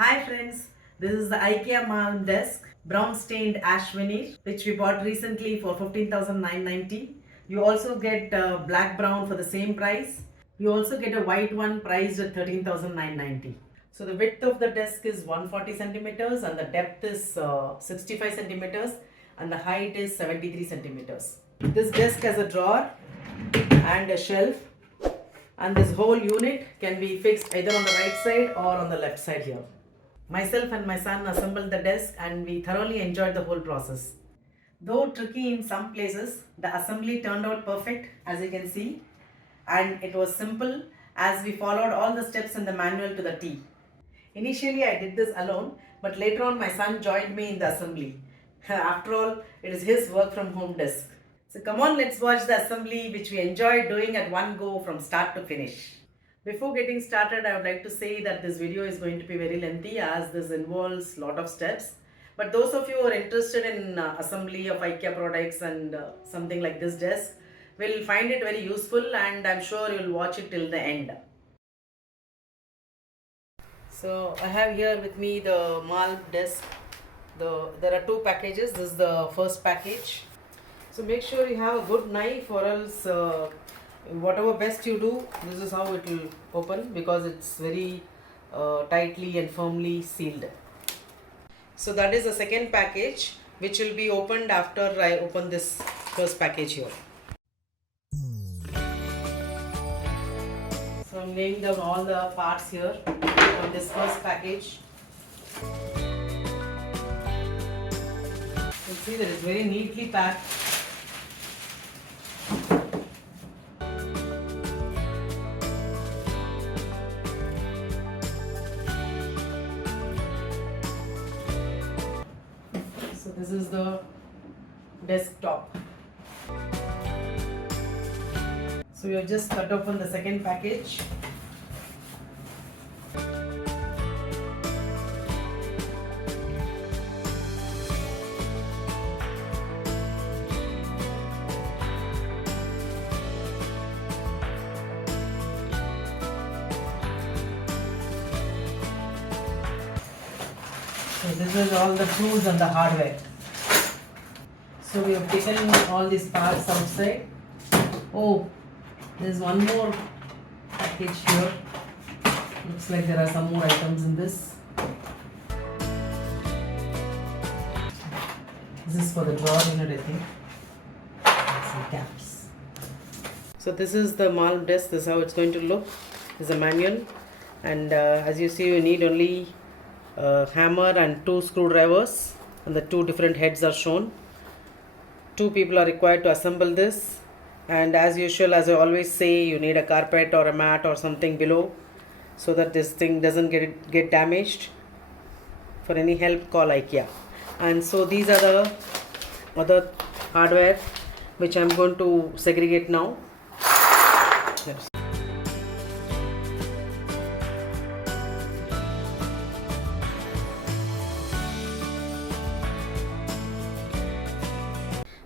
Hi friends, this is the IKEA Malm desk, brown stained ash veneer, which we bought recently for 15,990. You also get black brown for the same price. You also get a white one priced at 13,990. So the width of the desk is 140 centimeters and the depth is 65 centimeters and the height is 73 centimeters. This desk has a drawer and a shelf, and this whole unit can be fixed either on the right side or on the left side here. Myself and my son assembled the desk and we thoroughly enjoyed the whole process. Though tricky in some places, the assembly turned out perfect as you can see, and it was simple as we followed all the steps in the manual to the T. Initially I did this alone, but later on my son joined me in the assembly. After all, it is his work from home desk. So come on, let's watch the assembly which we enjoyed doing at one go from start to finish. Before getting started, I would like to say that this video is going to be very lengthy as this involves a lot of steps. But those of you who are interested in assembly of IKEA products and something like this desk will find it very useful, and I'm sure you'll watch it till the end. So I have here with me the Malm desk. There are two packages. This is the first package. So make sure you have a good knife, or else whatever best you do, this is how it will open, because it's very tightly and firmly sealed. So that is the second package, which will be opened after I open this first package here. So I'm laying down all the parts here on this first package. You see that it's very neatly packed. So this is the desktop. So we have just cut open the second package. So this is all the tools and the hardware. So we have taken all these parts outside. Oh, there's one more package here. Looks like there are some more items in this. This is for the drawer unit, I think. Some caps. So this is the Malm desk. This is how it's going to look. This is a manual, and as you see, you need only hammer and two screwdrivers, and the two different heads are shown. Two people are required to assemble this, and as usual, as I always say, you need a carpet or a mat or something below so that this thing doesn't get damaged. For any help, call IKEA. And so these are the other hardware which I'm going to segregate now. Yes.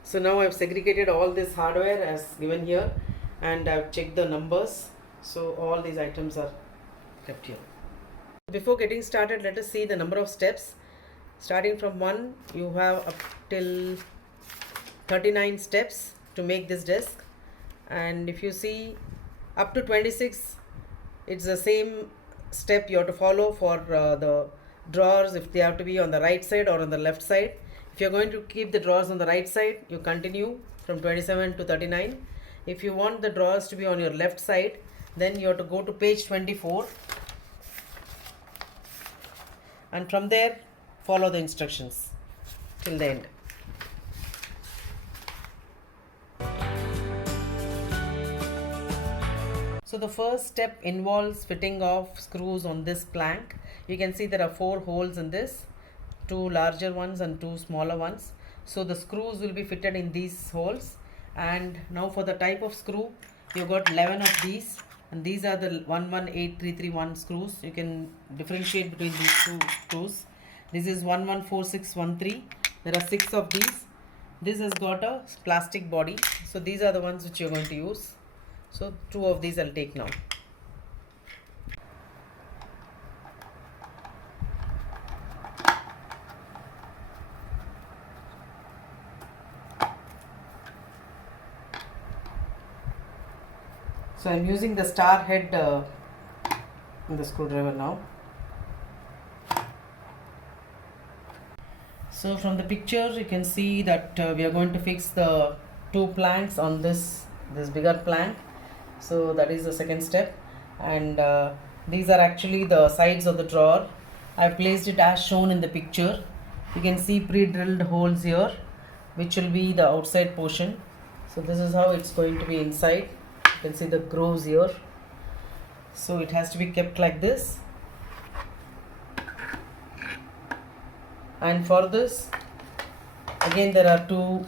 So now I've segregated all this hardware as given here, and I've checked the numbers. So all these items are kept here. Before getting started, let us see the number of steps. Starting from 1, you have up till 39 steps to make this desk. And if you see up to 26, it's the same step you have to follow for the drawers, if they have to be on the right side or on the left side. If you're going to keep the drawers on the right side, you continue from 27 to 39. If you want the drawers to be on your left side, then you have to go to page 24, and from there follow the instructions till the end. So the first step involves fitting of screws on this plank. You can see there are 4 holes in this, 2 larger ones and 2 smaller ones. So the screws will be fitted in these holes. And now for the type of screw, you've got 11 of these, and these are the 118331 screws. You can differentiate between these two screws. This is 114613. There are 6 of these. This has got a plastic body, so these are the ones which you're going to use. So 2 of these I'll take now. So I'm using the star head in the screwdriver now. So from the picture you can see that we are going to fix the two planks on this bigger plank. So that is the second step, and these are actually the sides of the drawer. I placed it as shown in the picture. You can see pre-drilled holes here, which will be the outside portion. So this is how it's going to be inside. You can see the grooves here. So it has to be kept like this. And for this, again there are two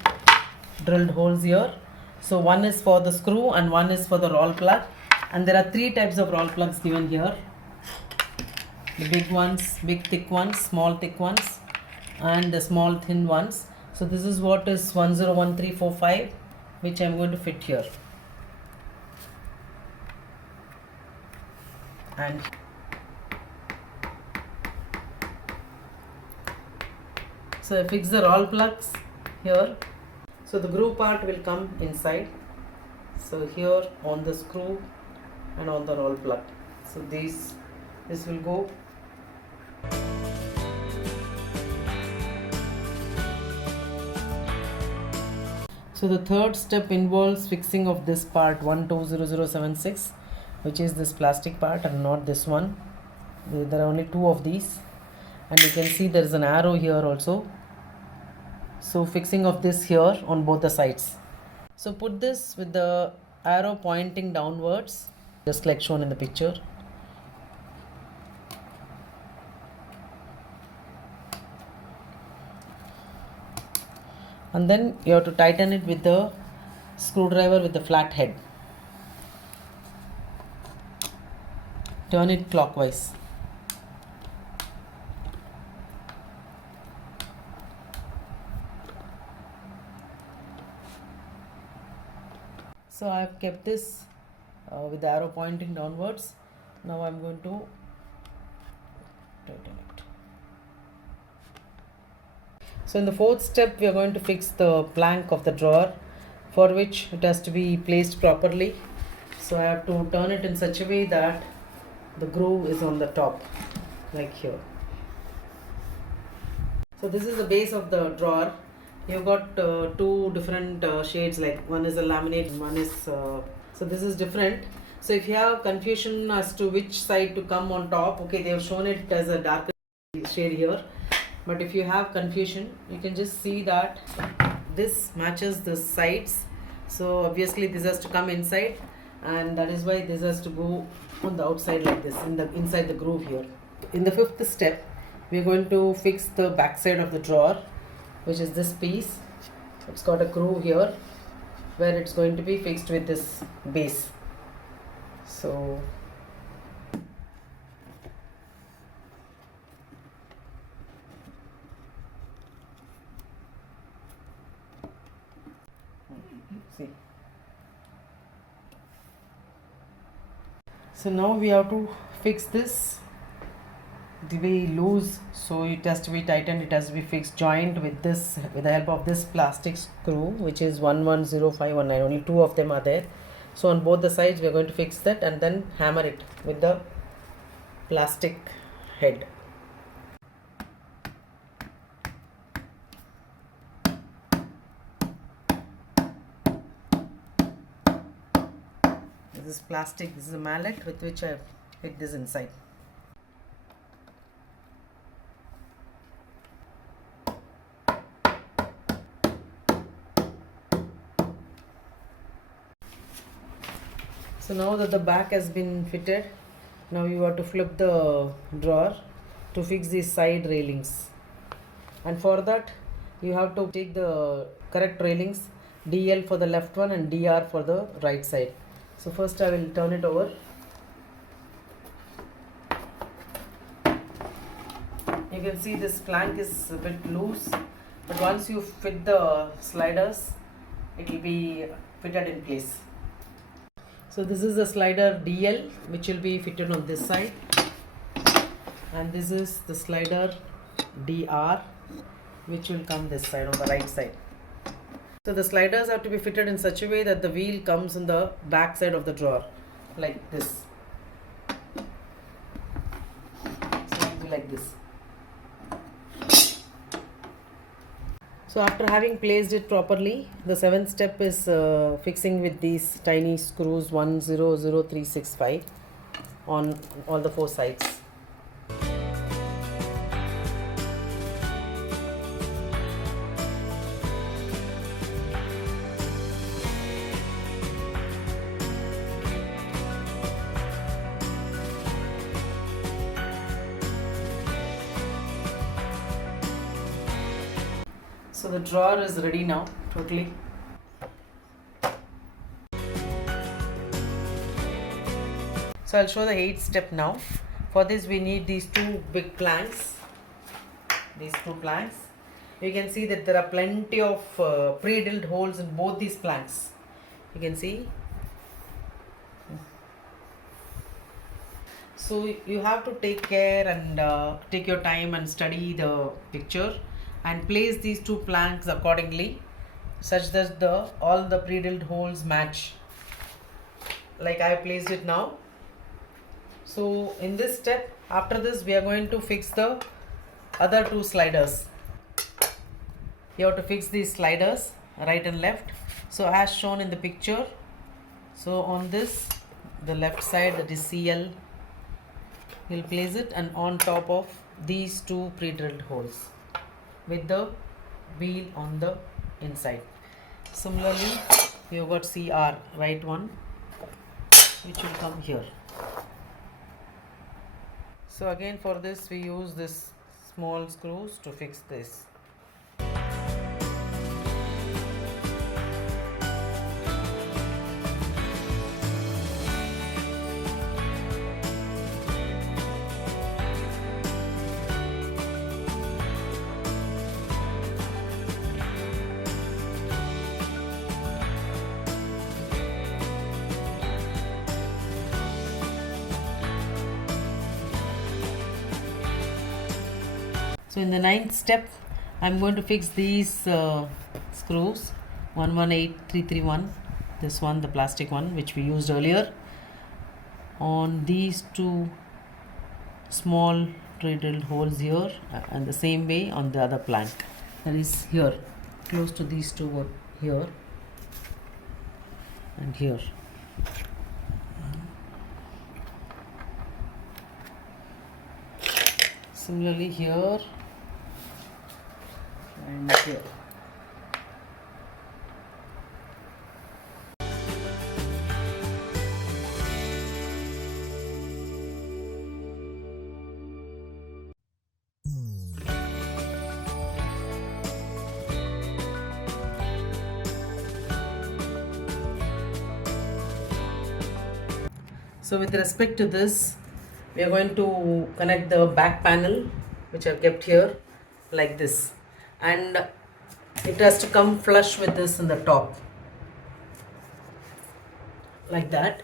drilled holes here. So one is for the screw and one is for the roll plug, and there are three types of roll plugs given here: the big ones, big thick ones, small thick ones, and the small thin ones. So this is what is 101345, which I am going to fit here. And so I fix the roll plugs here. So the groove part will come inside. So here on the screw and on the roll plug. So this will go. So the third step involves fixing of this part 120076, which is this plastic part and not this one. There are only two of these, and you can see there is an arrow here also. So fixing of this here on both the sides. So put this with the arrow pointing downwards, just like shown in the picture. And then you have to tighten it with the screwdriver with the flat head. Turn it clockwise. So I have kept this with the arrow pointing downwards. Now I am going to tighten it. So in the fourth step we are going to fix the plank of the drawer, for which it has to be placed properly. So I have to turn it in such a way that the groove is on the top, like here. So this is the base of the drawer. You've got two different shades, like one is a laminate and one is so this is different. So if you have confusion as to which side to come on top, okay, they have shown it as a darker shade here, but if you have confusion, you can just see that this matches the sides. So obviously this has to come inside, and that is why this has to go on the outside like this, inside the groove here. In the fifth step, we are going to fix the back side of the drawer, which is this piece. It's got a groove here where it's going to be fixed with this base. So see. So now we have to fix this the way loose, so it has to be tightened, it has to be fixed joint with this, with the help of this plastic screw, which is 110519. Only two of them are there. So on both the sides we are going to fix that and then hammer it with the plastic head. This is plastic, this is a mallet with which I have hit this inside. So now that the back has been fitted, now you have to flip the drawer to fix these side railings, and for that you have to take the correct railings, DL for the left one and DR for the right side. So first I will turn it over. You can see this plank is a bit loose, but once you fit the sliders, it will be fitted in place. So this is the slider DL, which will be fitted on this side, and this is the slider DR, which will come this side, on the right side. So the sliders have to be fitted in such a way that the wheel comes on the back side of the drawer. like this. So you do like this. So after having placed it properly, the seventh step is fixing with these tiny screws 100365 on all the four sides. So the drawer is ready now, totally. So I'll show the 8th step now. For this we need these two big planks. These two planks. You can see that there are plenty of pre-drilled holes in both these planks. You can see. So you have to take care and take your time and study the picture and place these two planks accordingly, such that all the pre-drilled holes match. Like I placed it now. So in this step, after this we are going to fix the other two sliders. You have to fix these sliders right and left. So as shown in the picture, so on this, the left side, that is CL, we'll place it, and on top of these two pre-drilled holes with the wheel on the inside. Similarly, you've got CR, right one, which will come here. So again, for this we use this small screws to fix this. So in the 9th step, I'm going to fix these screws 118331, this one, the plastic one which we used earlier, on these two small pre-drilled holes here, and the same way on the other plank, that is here, close to these two, here and here. Similarly here and here. So with respect to this, we are going to connect the back panel, which I've kept here like this, and it has to come flush with this in the top, like that.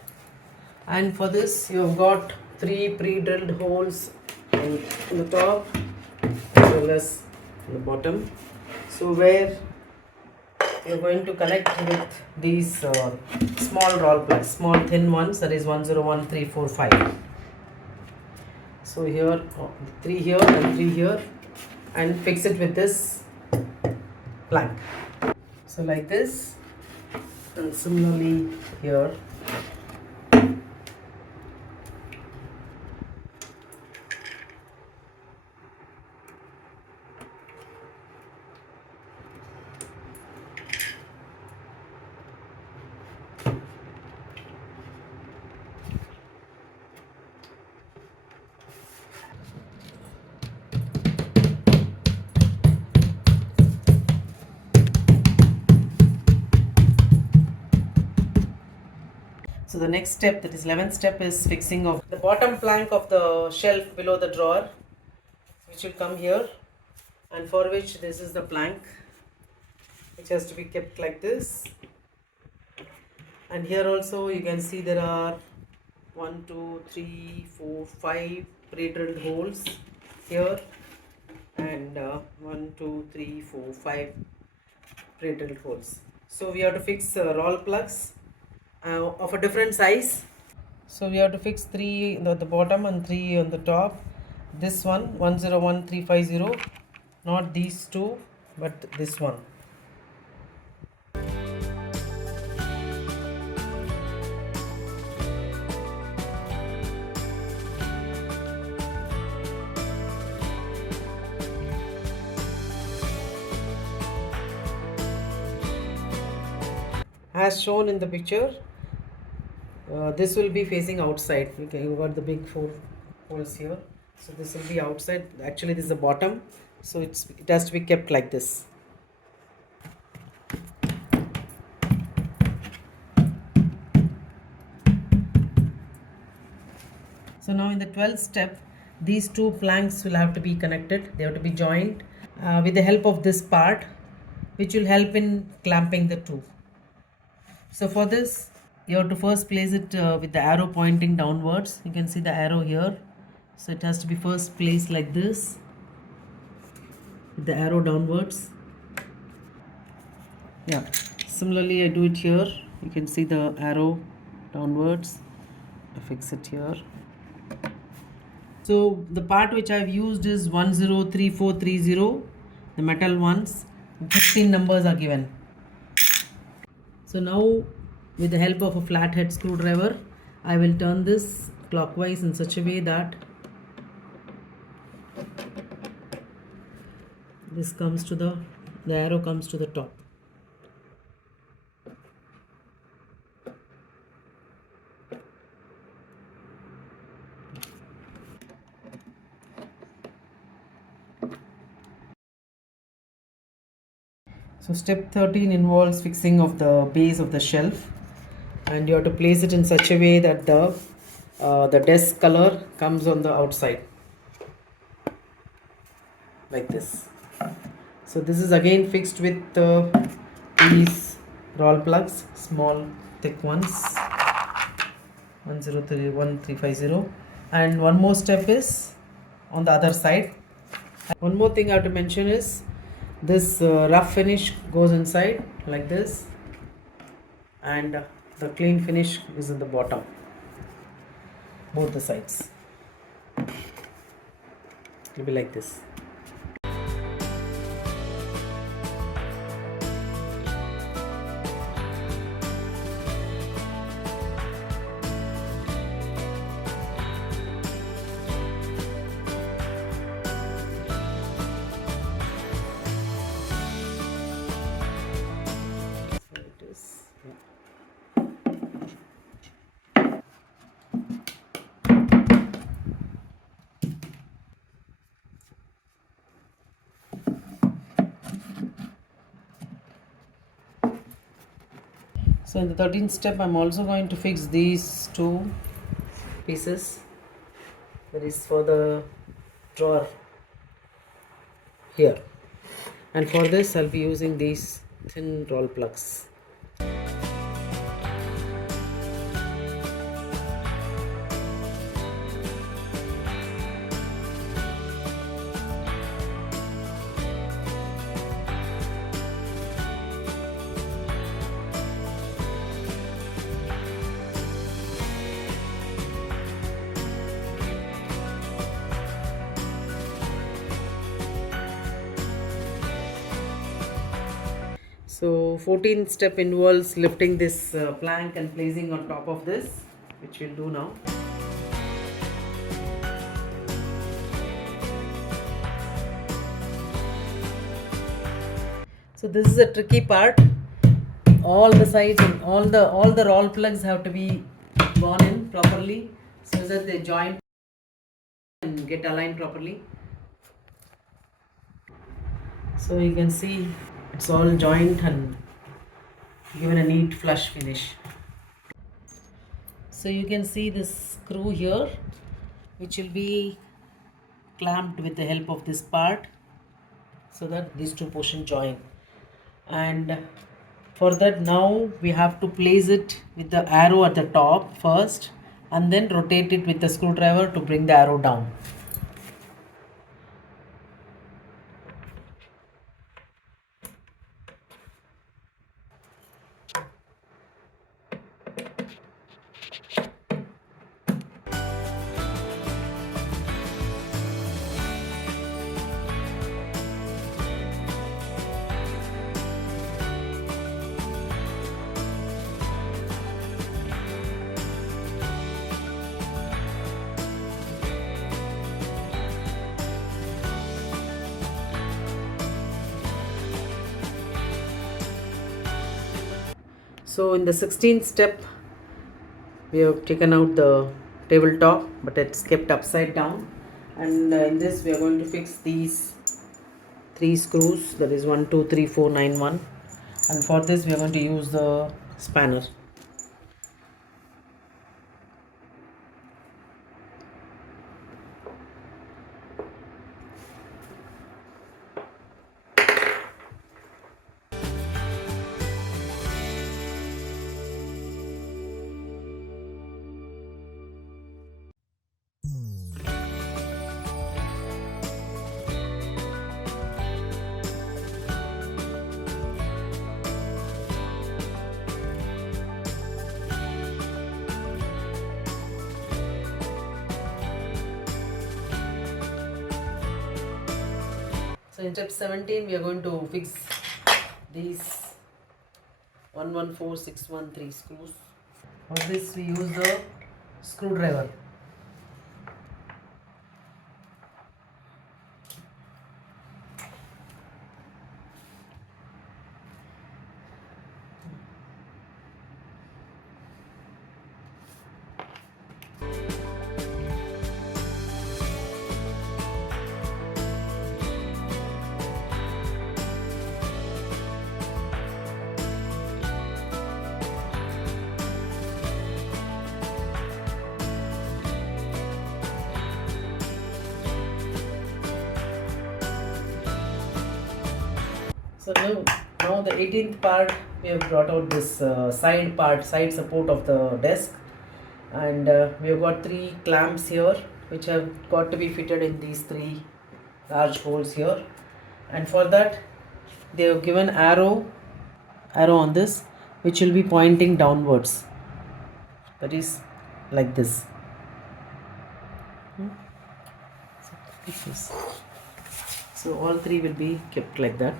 And for this you've got 3 pre-drilled holes in the top as well as in the bottom. So where you're going to connect with these small roll plugs, small thin ones, that is 101345. So here 3 here and 3 here, and fix it with this plank. So like this, and similarly here. So the next step, that is 11th step, is fixing of the bottom plank of the shelf below the drawer, which will come here, and for which this is the plank which has to be kept like this. And here also you can see there are 1 2 3 4 5 pre-drilled holes here, and 1 2 3 4 5 pre-drilled holes. So we have to fix roll plugs of a different size. So we have to fix 3 at the bottom and 3 on the top. This one 101350, not these two but this one. As shown in the picture, this will be facing outside. You got the big 4 holes here, so this will be outside. Actually this is the bottom, so it has to be kept like this. So now in the 12th step, these two planks will have to be connected. They have to be joined with the help of this part, which will help in clamping the two. So for this, you have to first place it with the arrow pointing downwards. You can see the arrow here. So it has to be first placed like this, with the arrow downwards. Yeah, similarly I do it here. You can see the arrow downwards. I fix it here. So the part which I've used is 103430, the metal ones. 15 numbers are given. So now with the help of a flathead screwdriver, I will turn this clockwise in such a way that this comes to the arrow comes to the top. So step 13 involves fixing of the base of the shelf, and you have to place it in such a way that the desk color comes on the outside like this. So this is again fixed with these roll plugs, small thick ones, 1031 and one more step is on the other side. One more thing I have to mention is this rough finish goes inside like this, and the clean finish is in the bottom, both the sides. It will be like this. So in the 13th step, I'm also going to fix these two pieces. That is for the drawer here. And for this, I'll be using these thin roll plugs. So 14th step involves lifting this plank and placing on top of this, which we'll do now. So this is a tricky part. All the sides and all the roll plugs have to be gone in properly so that they join and get aligned properly. So you can see it's all joined and given a neat flush finish. So you can see this screw here, which will be clamped with the help of this part so that these two portions join. And for that, now we have to place it with the arrow at the top first and then rotate it with the screwdriver to bring the arrow down. So in the 16th step, we have taken out the tabletop, but it's kept upside down. And in this, we are going to fix these 3 screws. That is 1, 2, 3, 4, 9, 1. And for this, we are going to use the spanner. So in step 17, we are going to fix these 114613 screws. For this, we use the screwdriver. So now the 18th part, we have brought out this side support of the desk, and we have got 3 clamps here which have got to be fitted in these 3 large holes here. And for that, they have given arrow on this, which will be pointing downwards. That is like this. So all 3 will be kept like that.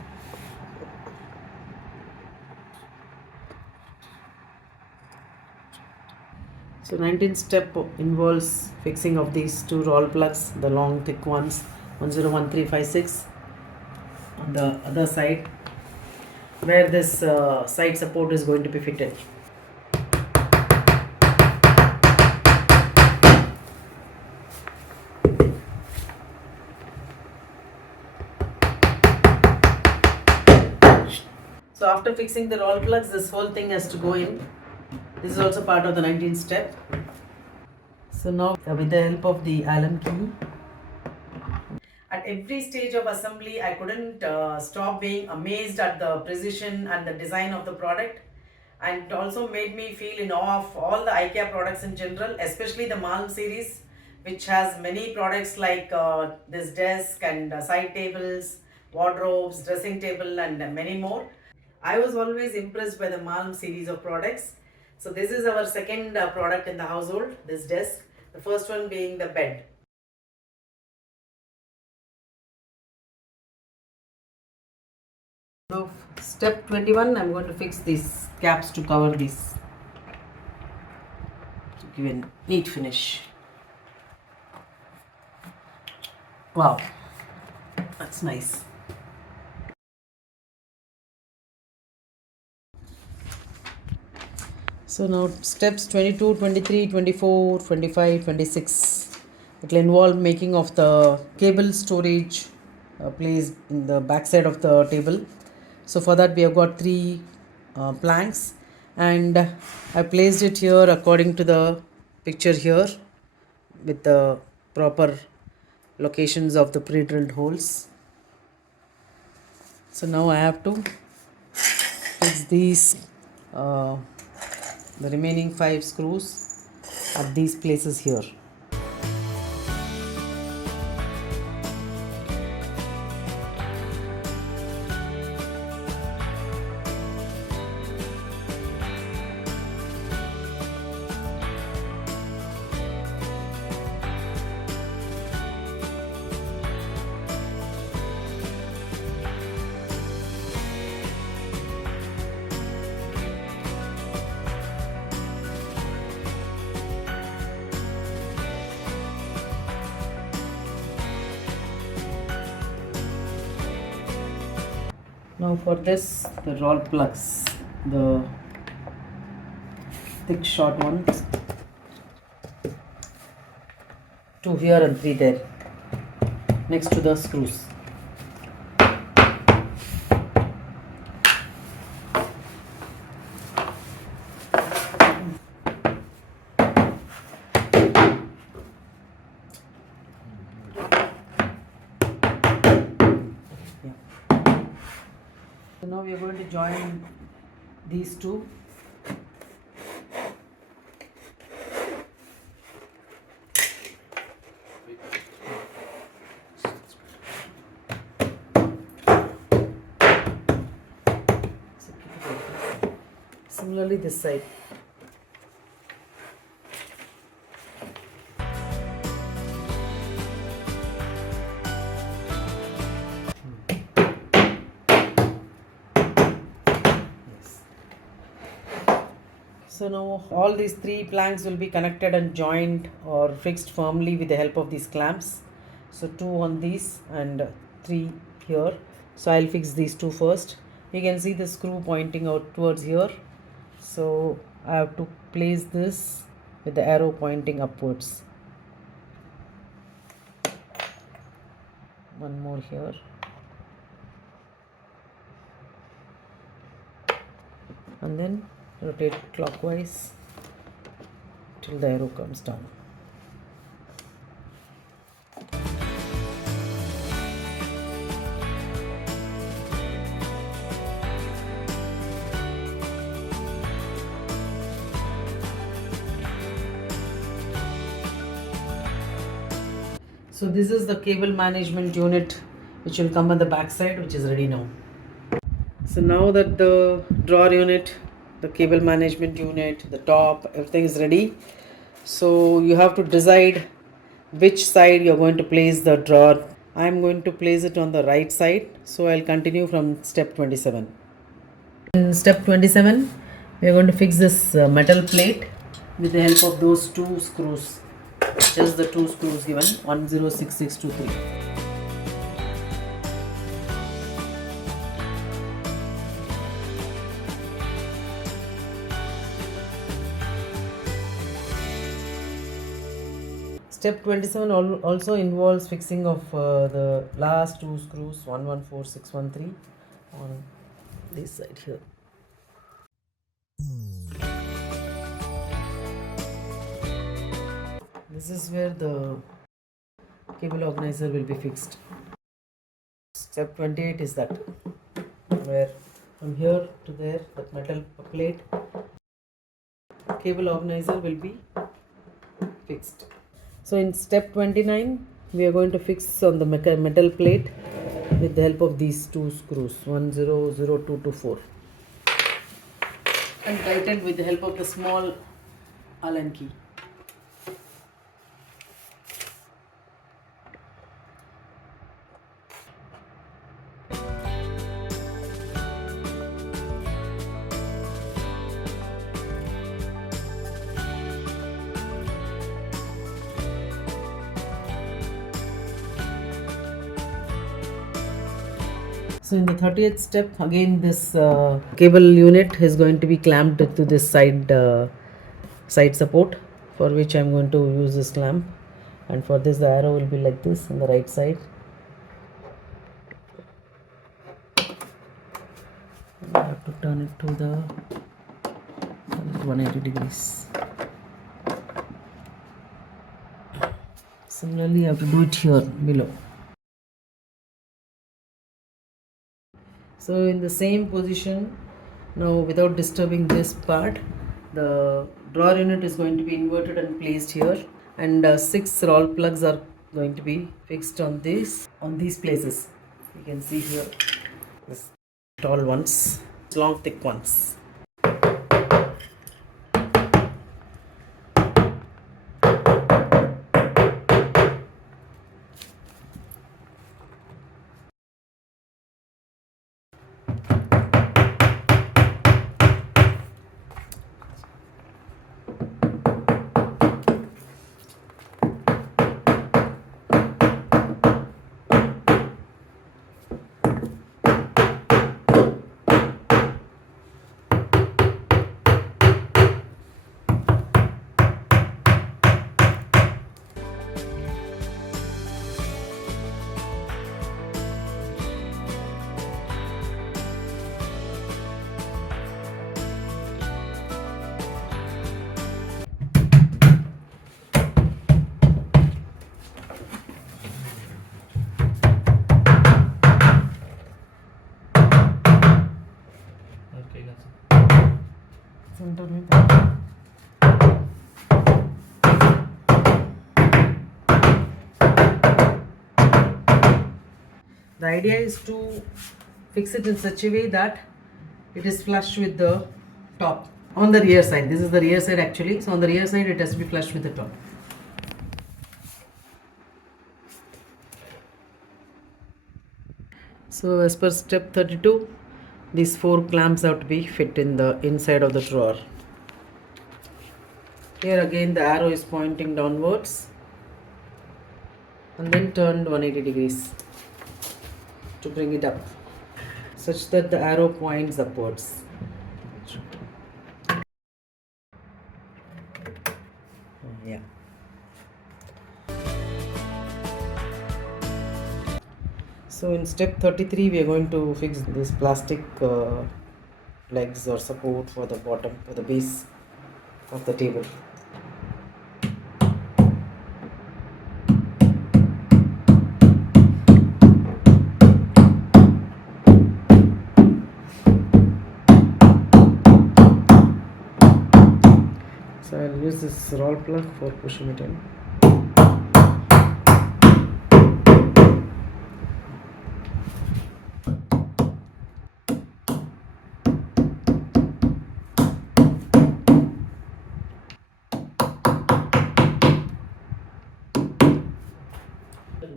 So 19th step involves fixing of these 2 roll plugs, the long thick ones, 101356 on the other side, where this side support is going to be fitted. So after fixing the roll plugs, this whole thing has to go in. This is also part of the 19th step. So now with the help of the Allen key, at every stage of assembly, I couldn't stop being amazed at the precision and the design of the product. And it also made me feel in awe of all the IKEA products in general, especially the Malm series, which has many products like this desk and side tables, wardrobes, dressing table, and many more. I was always impressed by the Malm series of products. So this is our second product in the household, this desk. The first one being the bed. So step 21, I'm going to fix these caps to cover these, to give a neat finish. Wow, that's nice. So now steps 22, 23, 24, 25, 26. It will involve making of the cable storage placed in the back side of the table. So for that, we have got 3 planks, and I placed it here according to the picture here with the proper locations of the pre-drilled holes. So now I have to fix these the remaining 5 screws at these places here. Now for this, the roll plugs, the thick short ones. 2 here and 3 there, next to the screws. So now we are going to join these two. Similarly this side. So now all these 3 planks will be connected and joined or fixed firmly with the help of these clamps. So 2 on these and 3 here. So I'll fix these 2 first. You can see the screw pointing out towards here. So I have to place this with the arrow pointing upwards. One more here. And then rotate clockwise till the arrow comes down. So this is the cable management unit which will come on the back side, which is ready now. So now that the drawer unit, the cable management unit, the top, everything is ready. So you have to decide which side you are going to place the drawer. I am going to place it on the right side. So I'll continue from step 27. In step 27, we are going to fix this metal plate with the help of those 2 screws. Just the 2 screws given, 106623. Step 27 also involves fixing of the last 2 screws, 114613 on this side here. This is where the cable organizer will be fixed. Step 28 is that, where from here to there, that metal plate, cable organizer will be fixed. So in step 29, we are going to fix on the metal plate with the help of these 2 screws, 100224, and tightened with the help of the small Allen key. So in the 30th step, again this cable unit is going to be clamped to this side support, for which I am going to use this clamp, and for this the arrow will be like this on the right side. And I have to turn it to the 180 degrees. Similarly, I have to do it here below. So in the same position, now without disturbing this part, the drawer unit is going to be inverted and placed here, and 6 roll plugs are going to be fixed on these places. You can see here, this tall ones, long thick ones. The idea is to fix it in such a way that it is flush with the top on the rear side. This is the rear side actually, so on the rear side it has to be flush with the top. So as per step 32, these 4 clamps have to be fit in the inside of the drawer. Here again the arrow is pointing downwards and then turned 180 degrees to bring it up such that the arrow points upwards. Yeah. So in step 33 we are going to fix this plastic legs or support for the bottom, for the base of the table. So I'll use this roll plug for pushing it in.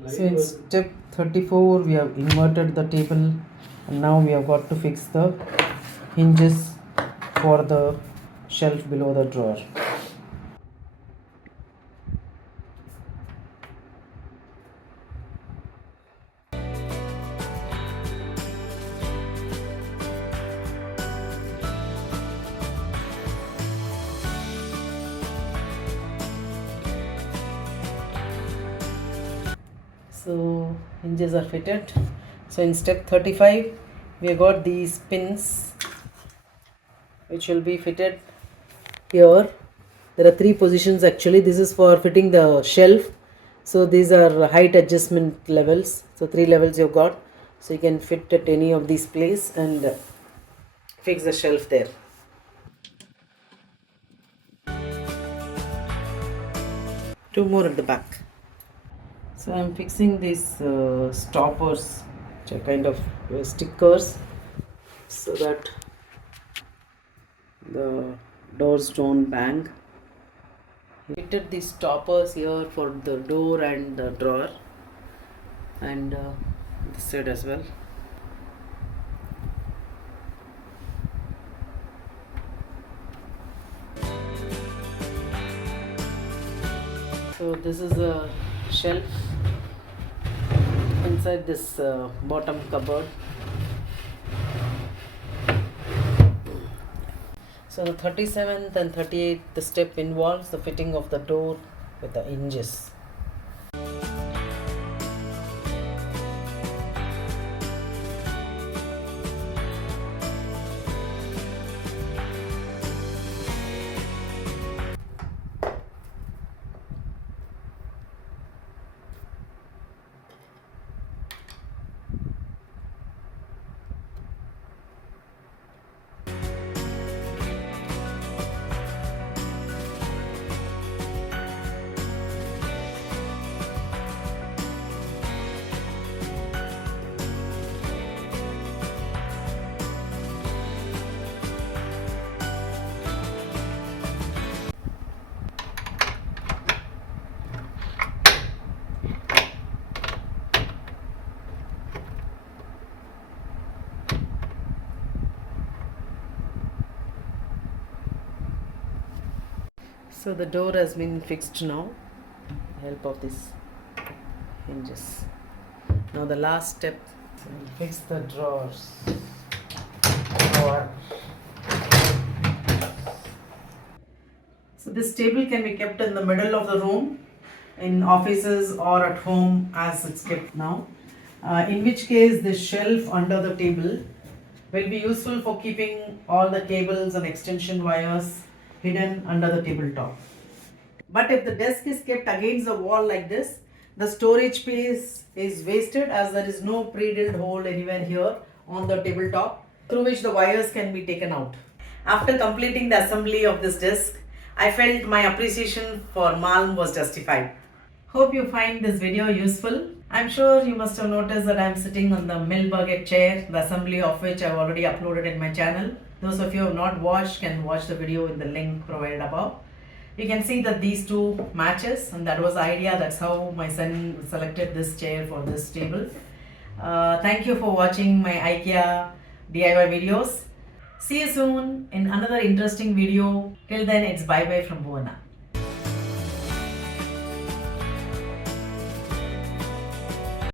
So in step 34 we have inverted the table and now we have got to fix the hinges for the shelf below the drawer. So hinges are fitted. So in step 35 we have got these pins which will be fitted here. There are 3 positions actually. This is for fitting the shelf. So these are height adjustment levels. So 3 levels you've got. So you can fit at any of these places and fix the shelf there. Two more at the back. So I am fixing these stoppers, which are kind of stickers, so that the doors don't bang. I fitted these stoppers here for the door and the drawer, and this side as well. So this is a shelf inside this bottom cupboard. So the 37th and 38th the step involves the fitting of the door with the hinges. So the door has been fixed now with the help of these hinges. Now the last step, fix the drawers. So this table can be kept in the middle of the room, in offices or at home as it's kept now. In which case this shelf under the table will be useful for keeping all the cables and extension wires hidden under the tabletop. But if the desk is kept against the wall like this, the storage space is wasted as there is no pre-drilled hole anywhere here on the tabletop through which the wires can be taken out. After completing the assembly of this desk, I felt my appreciation for Malm was justified. Hope you find this video useful. I'm sure you must have noticed that I'm sitting on the mill bucket chair, the assembly of which I've already uploaded in my channel. Those of you who have not watched can watch the video in the link provided above. You can see that these two matches, and that was the idea. That's how my son selected this chair for this table. Thank you for watching my IKEA DIY videos. See you soon in another interesting video. Till then, it's bye bye from Bhuwana.